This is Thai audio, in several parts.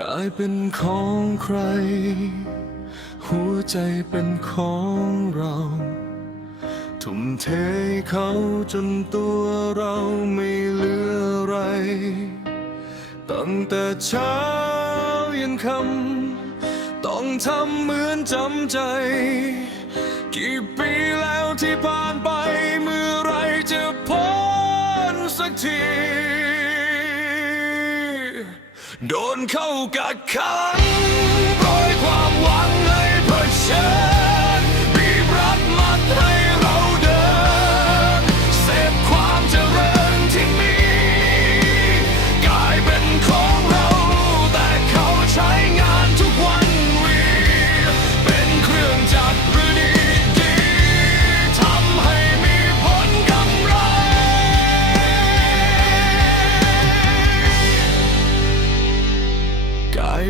กลายเป็นของใคร หัวใจเป็นของเราทุ่มเทเขาจนตัวเราไม่เหลืออะไร ตั้งแต่เช้ายันค่ำต้องทำเหมือนจำใจ กี่ปีแล้วที่ผ่านไป เมื่อไรจะพ้นสักที โดนเข้ากักขังปล่อย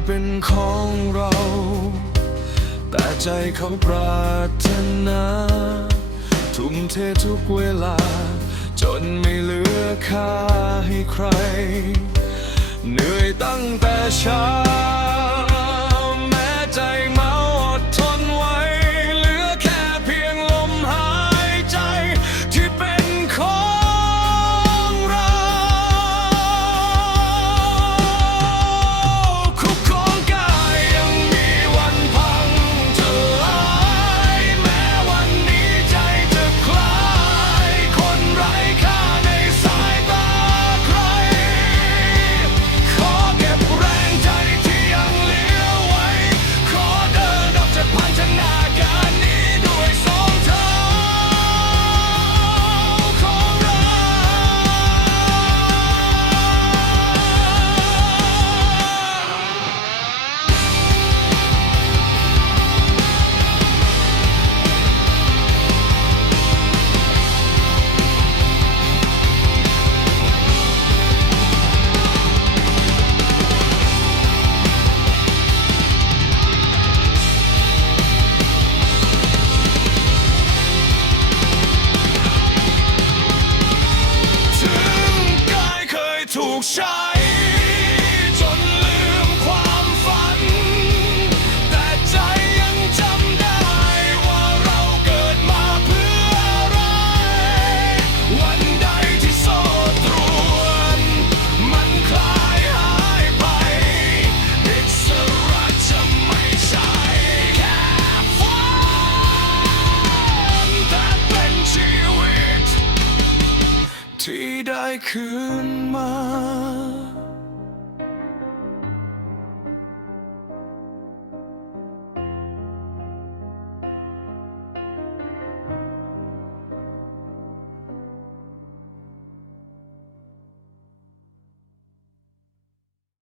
เป็นของเรา แต่ใจเขาปรารถนา ทุ่มเททุกเวลา จนไม่เหลือค่าให้ใคร เหนื่อยตั้งแต่เช้า ได้คืนมา